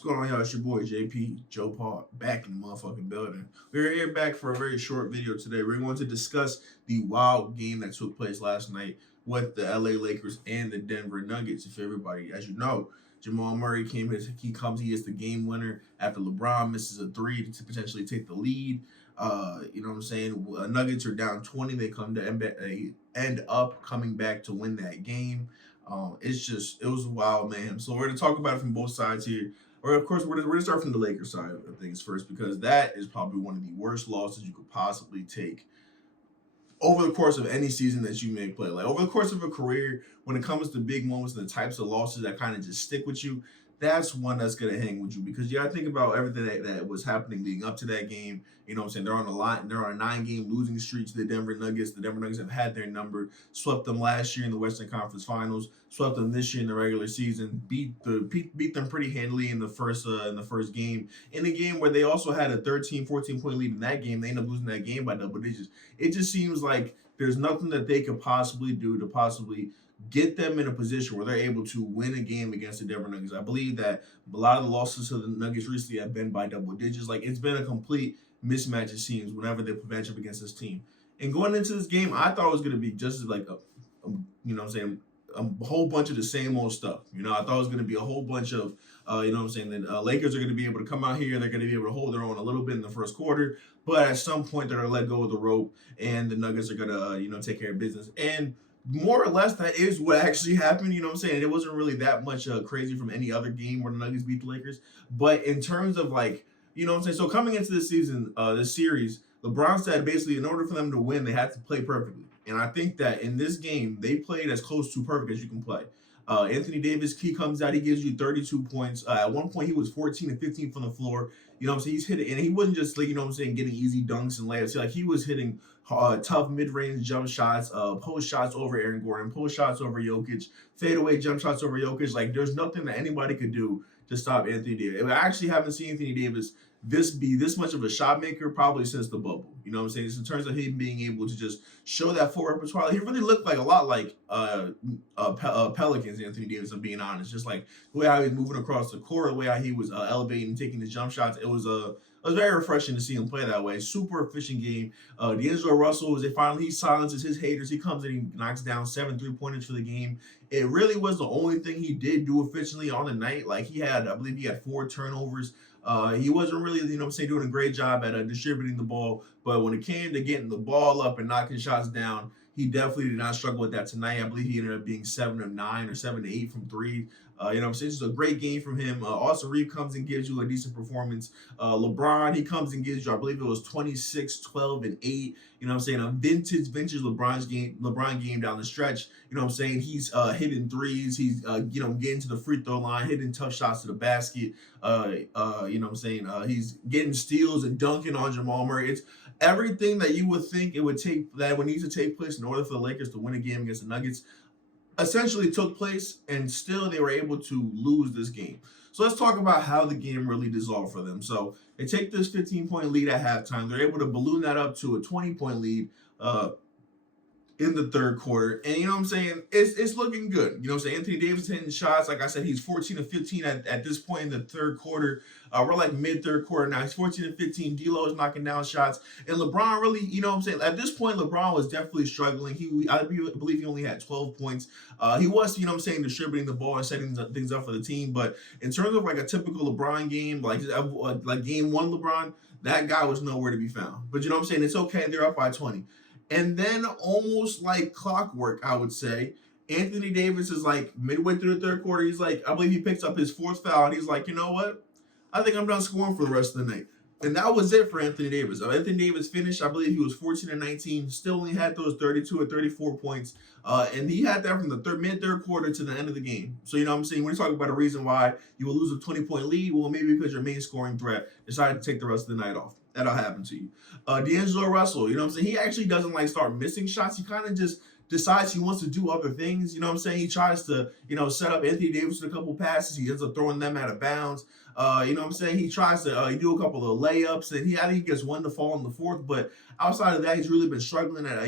What's going on, y'all? It's your boy JP, Joe Paul, back in the motherfucking building. We're here back for a very short video today. We're going to discuss the wild game that took place last night with the LA Lakers and the Denver Nuggets. If everybody, as you know, Jamal Murray he is the game winner after LeBron misses a three to potentially take the lead. You know what I'm saying? Nuggets are down 20. They end up coming back to win that game. It was wild, man. So we're gonna talk about it from both sides here. Or of course, we're gonna start from the Lakers side of things first because that is probably one of the worst losses you could possibly take over the course of any season that you may play. Like over the course of a career, when it comes to big moments and the types of losses that kind of just stick with you, that's one that's gonna hang with you because you gotta think about everything that was happening leading up to that game. You know what I'm saying? They're on a 9-game losing streak to the Denver Nuggets. The Denver Nuggets have had their number, swept them last year in the Western Conference Finals, swept them this year in the regular season, beat them pretty handily in the first game. In a game where they also had a 13, 14 point lead in that game, they ended up losing that game by double digits. It just seems like there's nothing that they could possibly do to possibly get them in a position where they're able to win a game against the Denver Nuggets. I believe that a lot of the losses to the Nuggets recently have been by double digits. Like it's been a complete mismatch, it seems, whenever they match up against this team. And going into this game, I thought it was going to be just like you know what I'm saying, a whole bunch of the same old stuff. You know, I thought it was going to be a whole bunch of, you know what I'm saying, that Lakers are going to be able to come out here. They're going to be able to hold their own a little bit in the first quarter. But at some point, they're going to let go of the rope and the Nuggets are going to, take care of business. And more or less, that is what actually happened. You know what I'm saying? It wasn't really that much crazy from any other game where the Nuggets beat the Lakers. But in terms of like, you know what I'm saying? So coming into this season, this series, LeBron said basically in order for them to win, they had to play perfectly. And I think that in this game, they played as close to perfect as you can play. Anthony Davis, he comes out, he gives you 32 points. At one point, he was 14 and 15 from the floor. You know what I'm saying? He's hitting, and he wasn't just like, you know what I'm saying, getting easy dunks and layups. Like he was hitting tough mid-range jump shots, post shots over Aaron Gordon, post shots over Jokic, fadeaway jump shots over Jokic. Like there's nothing that anybody could do to stop Anthony Davis. I actually haven't seen Anthony Davis be this much of a shot maker probably since the bubble. You know what I'm saying? It's in terms of him being able to just show that full repertoire. He really looked like a lot like Pelicans, Anthony Davis, I'm being honest. Just like the way how he was moving across the court, the way how he was elevating, taking the jump shots. It was very refreshing to see him play that way. Super efficient game. D'Angelo Russell, he silences his haters. He comes in, he knocks down 7 3-pointers for the game. It really was the only thing he did do efficiently on the night. Like I believe he had 4 turnovers. He wasn't really, you know what I'm saying, doing a great job at distributing the ball. But when it came to getting the ball up and knocking shots down, he definitely did not struggle with that tonight. I believe he ended up being 7 of 9 or 7 to 8 from three. You know what I'm saying? It's a great game from him. Austin Reeves comes and gives you a decent performance. LeBron, he comes and gives you, I believe it was 26, 12, and 8. You know what I'm saying? A vintage LeBron game down the stretch. You know what I'm saying? He's hitting threes. He's getting to the free throw line, hitting tough shots to the basket. You know what I'm saying? He's getting steals and dunking on Jamal Murray. It's everything that you would think it would need to take place in order for the Lakers to win a game against the Nuggets essentially took place, and still they were able to lose this game. So let's talk about how the game really dissolved for them. So they take this 15-point lead at halftime. They're able to balloon that up to a 20-point lead in the third quarter. And you know what I'm saying? It's looking good. You know what I'm saying? Anthony Davis hitting shots. Like I said, he's 14 to 15 at this point in the third quarter. We're like mid-third quarter now. He's 14 to 15. D'Lo is knocking down shots. And LeBron really, you know what I'm saying? At this point, LeBron was definitely struggling. I believe he only had 12 points. He was, you know what I'm saying, distributing the ball and setting things up for the team. But in terms of like a typical LeBron game, like game one LeBron, that guy was nowhere to be found. But you know what I'm saying? It's okay. They're up by 20. And then almost like clockwork, I would say, Anthony Davis is like midway through the third quarter. He's like, I believe he picks up his 4th foul, and he's like, you know what? I think I'm done scoring for the rest of the night. And that was it for Anthony Davis. Anthony Davis finished, I believe he was 14 and 19, still only had those 32 or 34 points. And he had that from the mid-third quarter to the end of the game. So, you know what I'm saying? When you talk about a reason why you will lose a 20-point lead, well, maybe because your main scoring threat decided to take the rest of the night off. That'll happen to you. D'Angelo Russell, you know what I'm saying? He actually doesn't like start missing shots. He kind of just decides he wants to do other things. You know what I'm saying? He tries to, set up Anthony Davis with a couple passes. He ends up throwing them out of bounds. You know what I'm saying? He tries to do a couple of layups, and I think he gets one to fall in the fourth. But outside of that, he's really been struggling at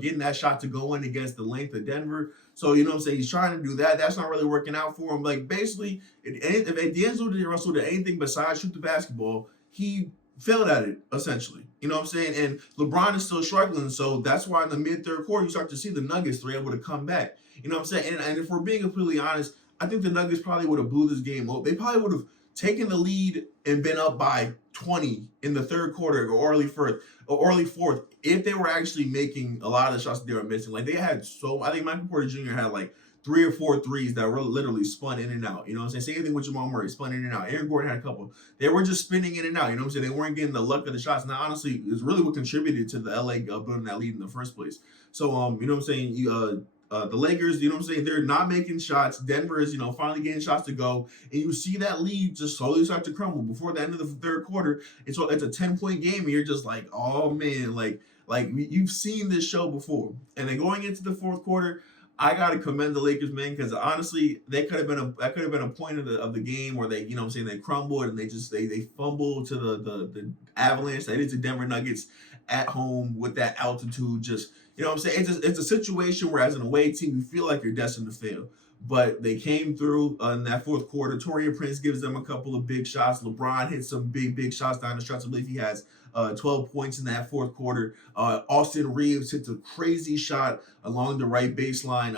getting that shot to go in against the length of Denver. So you know what I'm saying? He's trying to do that. That's not really working out for him. Like basically, if D'Angelo Russell did anything besides shoot the basketball, he failed at it essentially. You know what I'm saying? And LeBron is still struggling, so that's why in the mid third quarter you start to see the Nuggets they're able to come back. You know what I'm saying? And if we're being completely honest, I think the Nuggets probably would have blew this game up. They probably would have taken the lead and been up by 20 in the third quarter or early fourth if they were actually making a lot of the shots that they were missing. Like they had I think Michael Porter Jr. had like 3 or 4 threes that were literally spun in and out. You know what I'm saying? Same thing with Jamal Murray, spun in and out. Aaron Gordon had a couple. They were just spinning in and out. You know what I'm saying? They weren't getting the luck of the shots. Now, honestly, it's really what contributed to the LA building that lead in the first place. So, you know what I'm saying? The Lakers, you know what I'm saying? They're not making shots. Denver is, finally getting shots to go. And you see that lead just slowly start to crumble. Before the end of the third quarter, it's a 10-point game. And you're just like, oh, man, like you've seen this show before. And then going into the fourth quarter, I gotta commend the Lakers, man, because honestly, that could have been a point of the game where they, they crumbled and they fumbled to the Avalanche. They did to Denver Nuggets at home with that altitude. Just it's a situation where as an away team, you feel like you're destined to fail. But they came through in that fourth quarter. Taurean Prince gives them a couple of big shots. LeBron hits some big shots down the stretch. I believe he has 12 points in that fourth quarter. Austin Reeves hits a crazy shot along the right baseline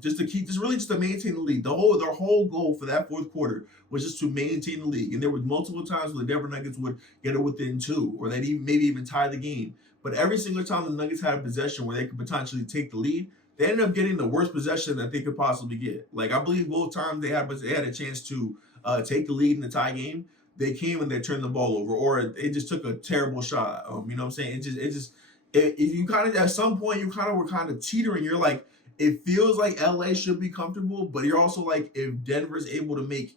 just to maintain the lead. Their whole goal for that fourth quarter was just to maintain the lead. And there were multiple times where the Denver Nuggets would get it within 2, or they'd maybe even tie the game. But every single time the Nuggets had a possession where they could potentially take the lead, they ended up getting the worst possession that they could possibly get. Like I believe both times they had a chance to take the lead in the tie game. They came and they turned the ball over, or it just took a terrible shot. You know what I'm saying? You kind of at some point you were kind of teetering. You're like, it feels like LA should be comfortable, but you're also like, if Denver's able to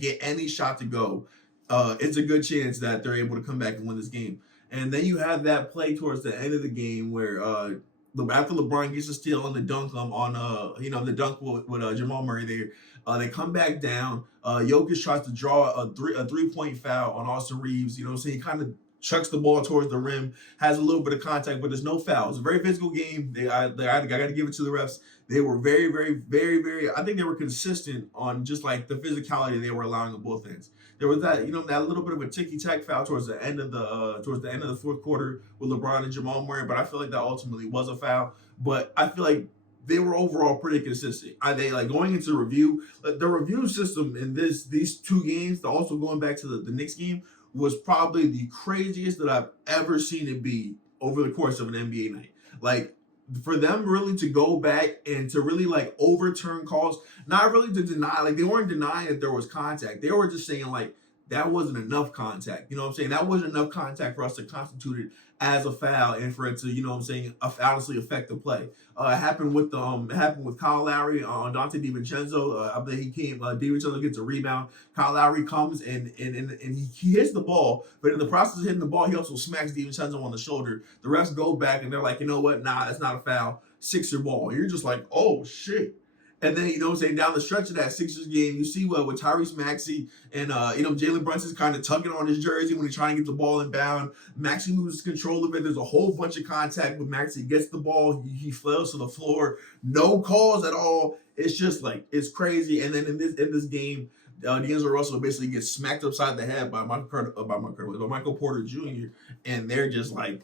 get any shot to go, it's a good chance that they're able to come back and win this game. And then you have that play towards the end of the game where after LeBron gets a steal on the dunk the dunk with Jamal Murray there, they come back down. Jokic tries to draw a 3-point foul on Austin Reeves. You know what I'm saying? He kind of chucks the ball towards the rim, has a little bit of contact, but there's no foul. It's a very physical game. I got to give it to the refs. They were very, very, very, very. I think they were consistent on just like the physicality they were allowing on both ends. There was that little bit of a ticky-tack foul towards the end of the fourth quarter with LeBron and Jamal Murray, but I feel like that ultimately was a foul. But I feel like they were overall pretty consistent. They like going into review, the review system in these 2 games, also going back to the Knicks game, was probably the craziest that I've ever seen it be over the course of an NBA night. Like for them really to go back and to really like overturn calls, not really to deny, like they weren't denying that there was contact. They were just saying like that wasn't enough contact. You know what I'm saying? That wasn't enough contact for us to constitute it as a foul and for it to, honestly affect the play. It happened with Kyle Lowry on Dante DiVincenzo. I believe he came. DiVincenzo gets a rebound. Kyle Lowry comes and he hits the ball, but in the process of hitting the ball, he also smacks DiVincenzo on the shoulder. The refs go back and they're like, you know what? Nah, that's not a foul. Sixer ball. You're just like, oh shit. And then, down the stretch of that Sixers game, you see with Tyrese Maxey and, Jalen Brunson's kind of tugging on his jersey when he's trying to get the ball inbound. Maxey loses control of it. There's a whole bunch of contact with Maxey. Gets the ball. He flails to the floor. No calls at all. It's just like, it's crazy. And then in this game, D'Angelo Russell basically gets smacked upside the head by Michael Porter Jr. And they're just like,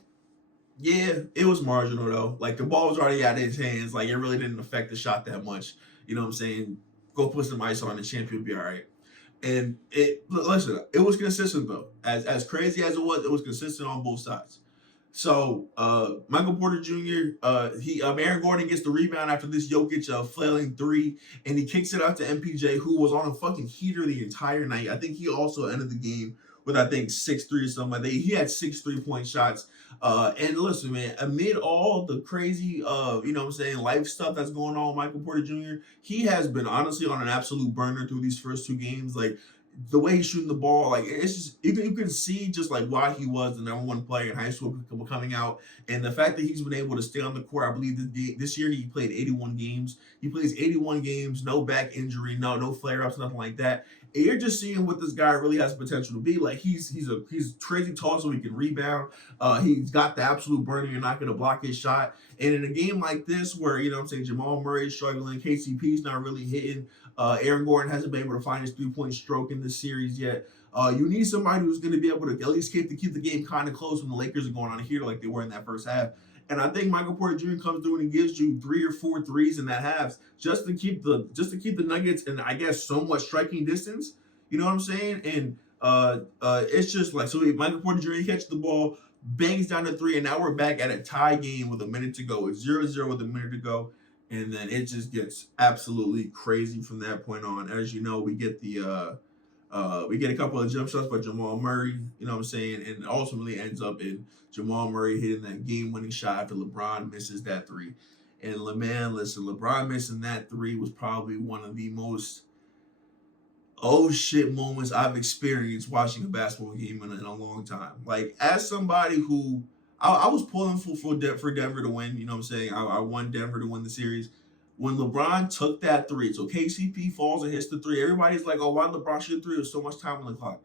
yeah, it was marginal though. Like the ball was already out of his hands. Like it really didn't affect the shot that much. You know what I'm saying? Go put some ice on the champ, you'll be all right. And it was consistent though. As crazy as it was consistent on both sides. So Michael Porter Jr. Aaron Gordon gets the rebound after this Jokic flailing 3, and he kicks it out to MPJ, who was on a fucking heater the entire night. I think he also ended the game with 6 3 or something like that. He had 6 3-point shots. And listen, man, amid all the crazy life stuff that's going on with Michael Porter Jr., he has been honestly on an absolute burner through these first 2 games. Like the way he's shooting the ball, like it's just you can see just like why he was the number one player in high school coming out, and the fact that he's been able to stay on the court. I believe this year he played 81 games. He plays 81 games, no back injury, no flare ups, nothing like that. And you're just seeing what this guy really has potential to be. Like he's crazy tall, so he can rebound. He's got the absolute burner. You're not going to block his shot. And in a game like this, where you know what I'm saying Jamal Murray's struggling, KCP's not really hitting. Aaron Gordon hasn't been able to find his 3-point stroke in this series yet. You need somebody who's going to be able to at least keep the game kind of close when the Lakers are going on here like they were in that first half. And I think Michael Porter Jr. comes through and gives you 3 or 4 threes in that halves just to keep the Nuggets in, I guess, somewhat striking distance. You know what I'm saying? And it's just like, so Michael Porter Jr. catches the ball, bangs down the 3, and now we're back at a tie game with a minute to go. It's 0-0 with a minute to go. And then it just gets absolutely crazy from that point on. As you know, we get a couple of jump shots by Jamal Murray, you know what I'm saying, and it ultimately ends up in Jamal Murray hitting that game-winning shot after LeBron misses that 3. And man, listen, LeBron missing that 3 was probably one of the most oh shit moments I've experienced watching a basketball game in a long time. Like, as somebody who I was pulling for Denver to win, you know what I'm saying? I want Denver to win the series. When LeBron took that 3, so KCP falls and hits the 3, everybody's like, oh, why did LeBron shoot 3? There's so much time on the clock.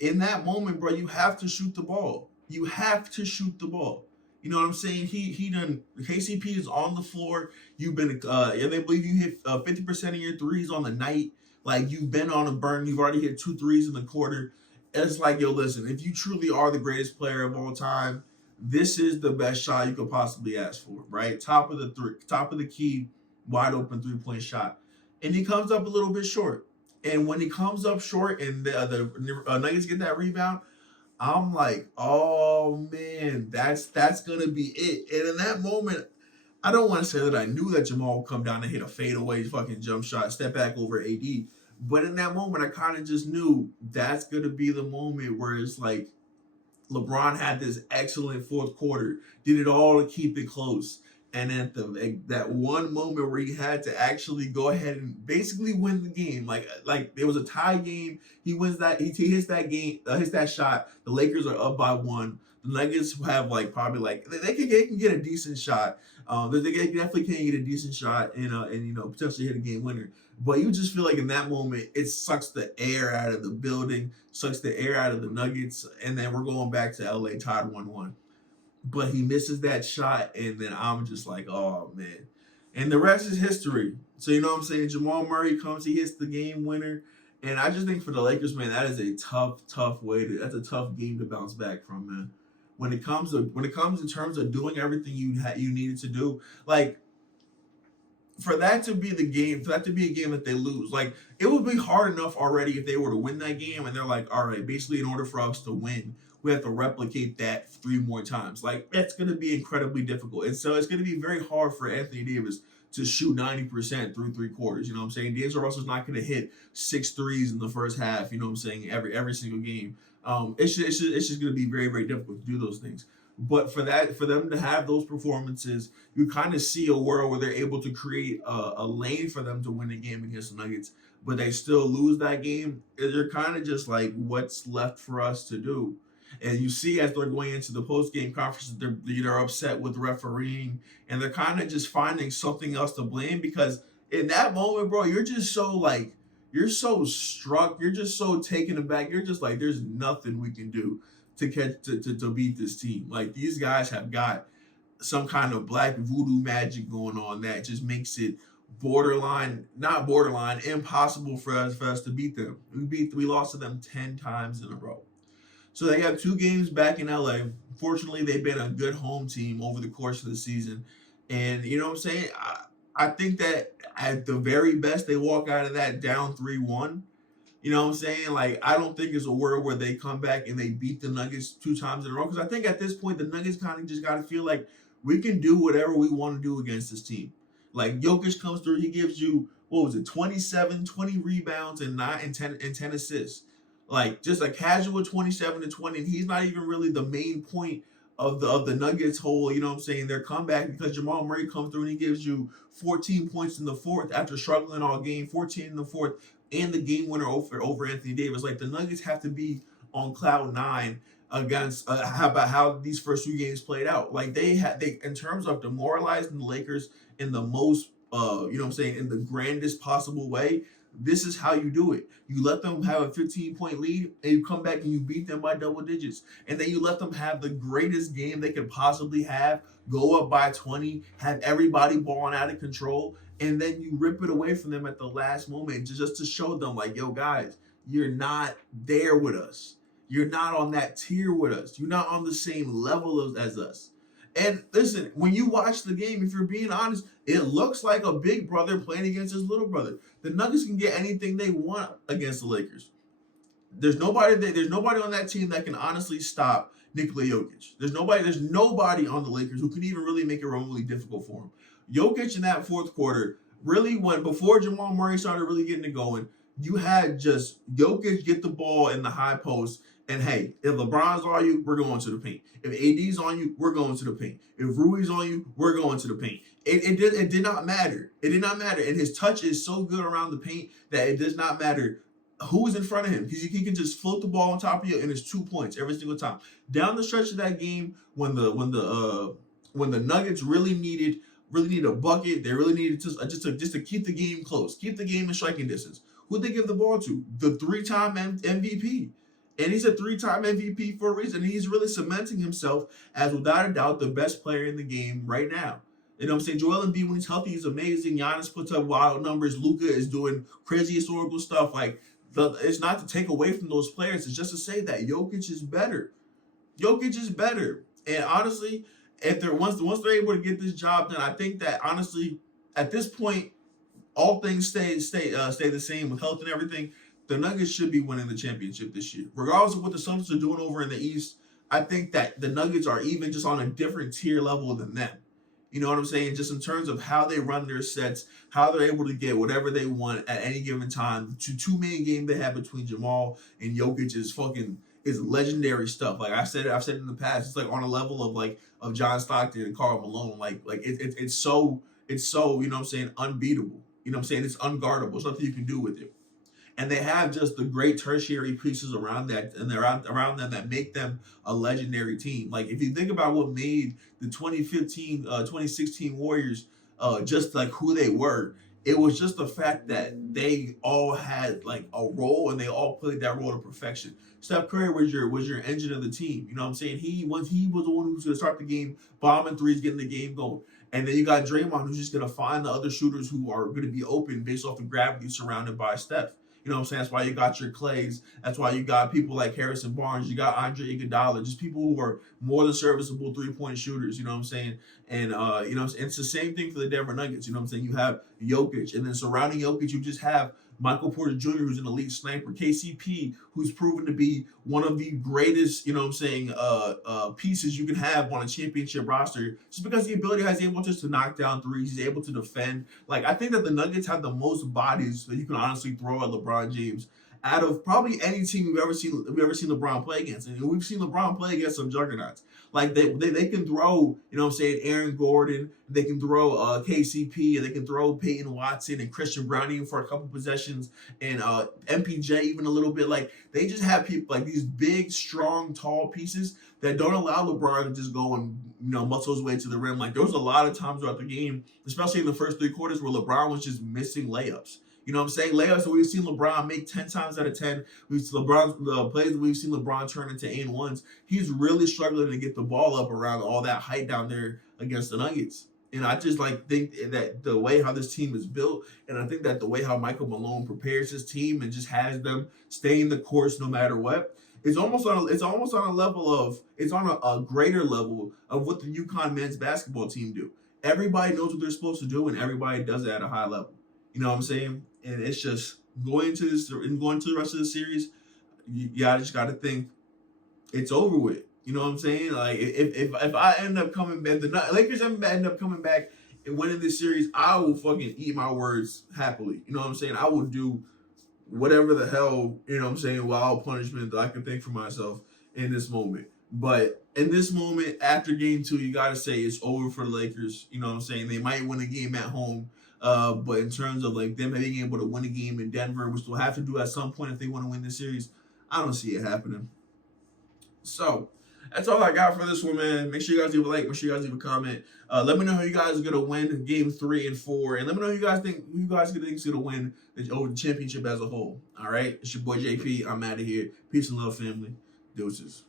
In that moment, bro, you have to shoot the ball. You have to shoot the ball. You know what I'm saying? He done. KCP is on the floor. You've been. And they believe you hit 50% of your threes on the night. Like, you've been on a burn. You've already hit 2 threes in the quarter. It's like, yo, listen. If you truly are the greatest player of all time, this is the best shot you could possibly ask for, right? Top of the key, wide open 3-point shot, and he comes up a little bit short. And when he comes up short, and the Nuggets get that rebound, I'm like, oh man, that's gonna be it. And in that moment, I don't want to say that I knew that Jamal would come down and hit a fadeaway fucking jump shot, step back over AD. But in that moment, I kind of just knew that's gonna be the moment where it's like LeBron had this excellent fourth quarter, did it all to keep it close. And at that one moment where he had to actually go ahead and basically win the game, like it was a tie game. He wins that. He hits that game, hits that shot. The Lakers are up by 1. The Nuggets have like probably like they can get a decent shot. They definitely can get a decent shot and potentially hit a game winner. But you just feel like in that moment, it sucks the air out of the building, sucks the air out of the Nuggets, and then we're going back to LA tied 1-1. But he misses that shot, and then I'm just like, oh man. And the rest is history. So you know what I'm saying? Jamal Murray comes, he hits the game winner. And I just think for the Lakers, man, that is a tough that's a tough game to bounce back from, man. When it comes in terms of doing everything you needed to do, like for that to be the game, for that to be a game that they lose, like it would be hard enough already if they were to win that game, and they're like, all right, basically in order for us to win, we have to replicate that 3 more times. Like that's going to be incredibly difficult, and so it's going to be very hard for Anthony Davis to shoot 90% through 3 quarters. You know what I'm saying? D'Angelo Russell's not going to hit 6 threes in the first half. You know what I'm saying? Every single game. It's just going to be very, very difficult to do those things. But for them to have those performances, you kind of see a world where they're able to create a lane for them to win a game against the Nuggets, but they still lose that game. They're kind of just like, what's left for us to do? And you see as they're going into the post-game conference, they're upset with refereeing, and they're kind of just finding something else to blame because in that moment, bro, you're just so like, you're so struck, you're just so taken aback. You're just like, there's nothing we can do to beat this team. Like these guys have got some kind of black voodoo magic going on that just makes it not borderline, impossible for us to beat them. We lost to them 10 times in a row. So they have 2 games back in LA. Fortunately, they've been a good home team over the course of the season. And you know what I'm saying? I think that at the very best, they walk out of that down 3-1. You know what I'm saying? Like, I don't think it's a world where they come back and they beat the Nuggets 2 times in a row. Because I think at this point, the Nuggets kind of just got to feel like we can do whatever we want to do against this team. Like, Jokic comes through, he gives you, 27, 20 rebounds and 10 assists. Like, just a casual 27 and 20. And he's not even really the main point of the Nuggets whole, you know what I'm saying, their comeback, because Jamal Murray comes through and he gives you 14 points in the fourth after struggling all game, 14 in the fourth, and the game winner over Anthony Davis. Like the Nuggets have to be on cloud nine against how about how these first two games played out. Like they in terms of demoralizing the Lakers in the most you know what I'm saying, in the grandest possible way. This is how you do it. You let them have a 15-point lead, and you come back and you beat them by double digits. And then you let them have the greatest game they could possibly have, go up by 20, have everybody balling out of control, and then you rip it away from them at the last moment just to show them, like, yo, guys, you're not there with us. You're not on that tier with us. You're not on the same level as us. And listen, when you watch the game, if you're being honest, it looks like a big brother playing against his little brother. The Nuggets can get anything they want against the Lakers. There's nobody on that team that can honestly stop Nikola Jokic. There's nobody on the Lakers who can even really make it remotely difficult for him. Jokic in that fourth quarter really went before Jamal Murray started really getting it going. You had just Jokic get the ball in the high post, and hey, if LeBron's on you, we're going to the paint. If AD's on you, we're going to the paint. If Rui's on you, we're going to the paint. It did not matter. It did not matter. And his touch is so good around the paint that it does not matter who is in front of him, because he can just float the ball on top of you, and it's 2 points every single time. Down the stretch of that game, when the Nuggets really needed a bucket, they really needed to just to keep the game close, keep the game in striking distance. Who'd they give the ball to? The 3-time MVP. And he's a 3-time MVP for a reason. And he's really cementing himself as, without a doubt, the best player in the game right now. You know what I'm saying? Joel Embiid, when he's healthy, he's amazing. Giannis puts up wild numbers. Luka is doing crazy historical stuff. Like, it's not to take away from those players. It's just to say that Jokic is better. Jokic is better. And honestly, if they're once they're able to get this job done, I think that honestly, at this point, all things stay the same with health and everything. The Nuggets should be winning the championship this year, regardless of what the Suns are doing over in the East. I think that the Nuggets are even just on a different tier level than them. You know what I'm saying? Just in terms of how they run their sets, how they're able to get whatever they want at any given time. The two-man game they have between Jamal and Jokic is legendary stuff. Like I've said in the past, it's like on a level of John Stockton and Karl Malone. It's so you know what I'm saying, unbeatable. You know what I'm saying? It's unguardable. There's nothing you can do with it. And they have just the great tertiary pieces around that and around them that make them a legendary team. Like if you think about what made the 2016 Warriors just like who they were, it was just the fact that they all had like a role and they all played that role to perfection. Steph Curry was your engine of the team. You know what I'm saying? He was the one who was going to start the game, bombing threes, getting the game going. And then you got Draymond, who's just going to find the other shooters who are going to be open based off the gravity surrounded by Steph. You know what I'm saying? That's why you got your Clays. That's why you got people like Harrison Barnes. You got Andre Iguodala. Just people who are more than serviceable three-point shooters. You know what I'm saying? And you know, it's the same thing for the Denver Nuggets. You know what I'm saying? You have Jokic, and then surrounding Jokic, you just have Michael Porter Jr., who's an elite sniper, KCP, who's proven to be one of the greatest, you know what I'm saying, pieces you can have on a championship roster, just because the ability has able just to knock down threes, he's able to defend. Like, I think that the Nuggets have the most bodies that you can honestly throw at LeBron James out of probably any team we've ever seen LeBron play against. And we've seen LeBron play against some juggernauts. Like they can throw, you know what I'm saying, Aaron Gordon, they can throw KCP, and they can throw Peyton Watson and Christian Brown even for a couple possessions, and MPJ even a little bit. Like they just have people like these big, strong, tall pieces that don't allow LeBron to just go and, you know, muscle his way to the rim. Like there was a lot of times throughout the game, especially in the first three quarters, where LeBron was just missing layups. You know what I'm saying? Layups that we've seen LeBron make 10 times out of 10. We've seen the plays that we've seen LeBron turn into and ones. He's really struggling to get the ball up around all that height down there against the Nuggets. And I just think that the way how this team is built, and I think that the way how Michael Malone prepares his team and just has them stay in the course no matter what, it's almost on a greater level of what the UConn men's basketball team do. Everybody knows what they're supposed to do, and everybody does it at a high level. You know what I'm saying? And it's just going to the rest of the series, you just got to think it's over with. You know what I'm saying? Like if I end up coming back, the Lakers end up coming back and winning this series, I will fucking eat my words happily. You know what I'm saying? I will do whatever the hell, you know what I'm saying, wild punishment that I can think for myself in this moment. But in this moment, after game 2, you got to say it's over for the Lakers. You know what I'm saying? They might win a game at home But in terms of like them being able to win a game in Denver, which they'll have to do at some point if they want to win this series, I don't see it happening. So that's all I got for this one, man. Make sure you guys leave a like. Make sure you guys leave a comment. Let me know who you guys are gonna win game 3 and 4, and let me know who you guys think is gonna win over the championship as a whole. All right, it's your boy JP. I'm out of here. Peace and love, family. Deuces.